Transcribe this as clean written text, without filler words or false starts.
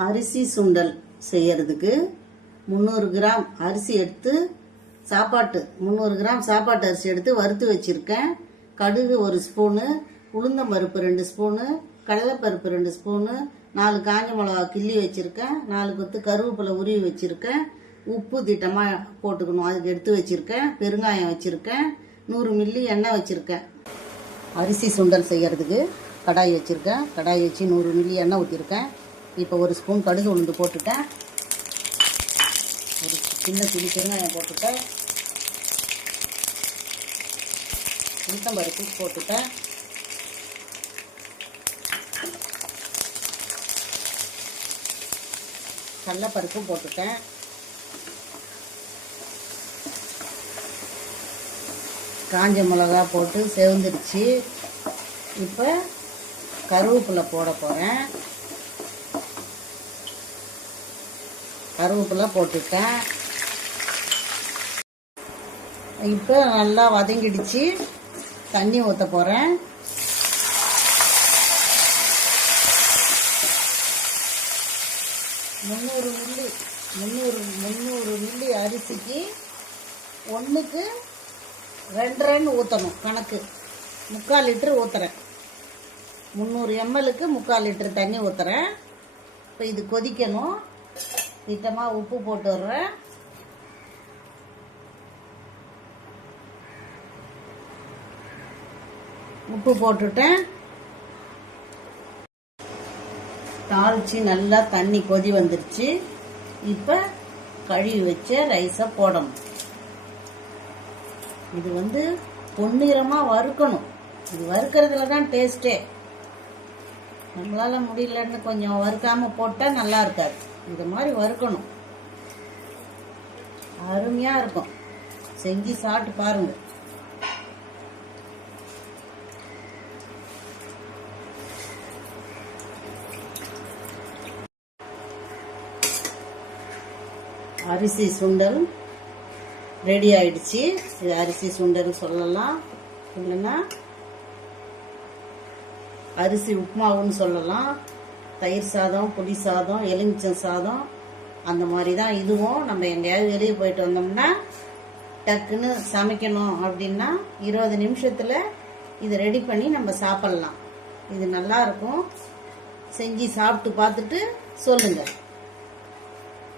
அரிசி சுண்டல் செய்யறதுக்கு 300 கிராம் அரிசி எடுத்து 300 கிராம் சாப்பாட்டு அரிசி எடுத்து வறுத்து வச்சிருக்கேன். கடுகு 1 ஸ்பூனு, உளுந்தம்பருப்பு 2 ஸ்பூனு, கடலைப்பருப்பு 2 ஸ்பூனு, 4 காஞ்ச மிளகா கிள்ளி வச்சிருக்கேன், 4 கொத்து கருவேப்பிலை உருவி வச்சிருக்கேன், உப்பு திட்டமா போட்டுக்கணும் அதுக்கு எடுத்து வச்சிருக்கேன், பெருங்காயம் வச்சிருக்கேன், 100 மில்லி எண்ணெய் வச்சிருக்கேன். அரிசி சுண்டல் செய்யறதுக்கு கடாய் வச்சிருக்கேன். கடாய் வச்சு 100 மில்லி எண்ணெய் ஊற்றிருக்கேன். இப்போ 1 ஸ்பூன் கடுகு உளுந்து போட்டுட்டேன். ஒரு சின்ன துளி பெருங்காயம் போட்டுட்டேன். உளுத்தம்பருப்பு போட்டுட்டேன். கடலைப்பருப்பு போட்டுட்டேன். காஞ்ச மிளகா போட்டு செவந்துருச்சு. இப்போ கருவேப்பிலை போட போகிறேன். கருவேப்பிலை போட்டுட்டேன். இப்போ நல்லா வதங்கிடுச்சு. தண்ணி ஊற்ற போகிறேன். முந்நூறு மில்லி அரிசிக்கு 1க்கு 2 ஊற்றணும். கணக்கு 3/4 லிட்டர் ஊற்றுறேன். 300 mlக்கு 3/4 லிட்டர் தண்ணி ஊற்றுறேன். இப்போ இது கொதிக்கணும். திட்டமாக உப்பு போட்டு விடுறேன். உப்பு போட்டுட்டேன். தாளிச்சு நல்லா தண்ணி கொதி வந்துருச்சு. இப்போ கழுவி வச்ச ரைஸை போடணும். இது பொன்னிறமாக வறுக்கணும். இது வறுக்கிறதுல தான் டேஸ்டே. நம்மளால முடியலன்னு கொஞ்சம் வறுக்காம போட்டால் நல்லா இருக்காது. இது மாதிரி வறுக்கணும். அருமையாக இருக்கும். செஞ்சு சாப்பிட்டு பாருங்க. அரிசி சுண்டல் ரெடி ஆயிடுச்சு. இது அரிசி சுண்டல் சொல்லலாம், இல்லைன்னா அரிசி உப்புமாவுன்னு சொல்லலாம். தயிர் சாதம், புளி சாதம், எலுமிச்சம் சாதம் அந்த மாதிரி தான் இதுவும். நம்ம எங்கேயாவது வெளியே போயிட்டு வந்தோம்னா டக்குன்னு சமைக்கணும் அப்படின்னா 20 நிமிஷத்தில் இதை ரெடி பண்ணி நம்ம சாப்பிட்லாம். இது நல்லா இருக்கும். செஞ்சு சாப்பிட்டு பார்த்துட்டு சொல்லுங்கள்.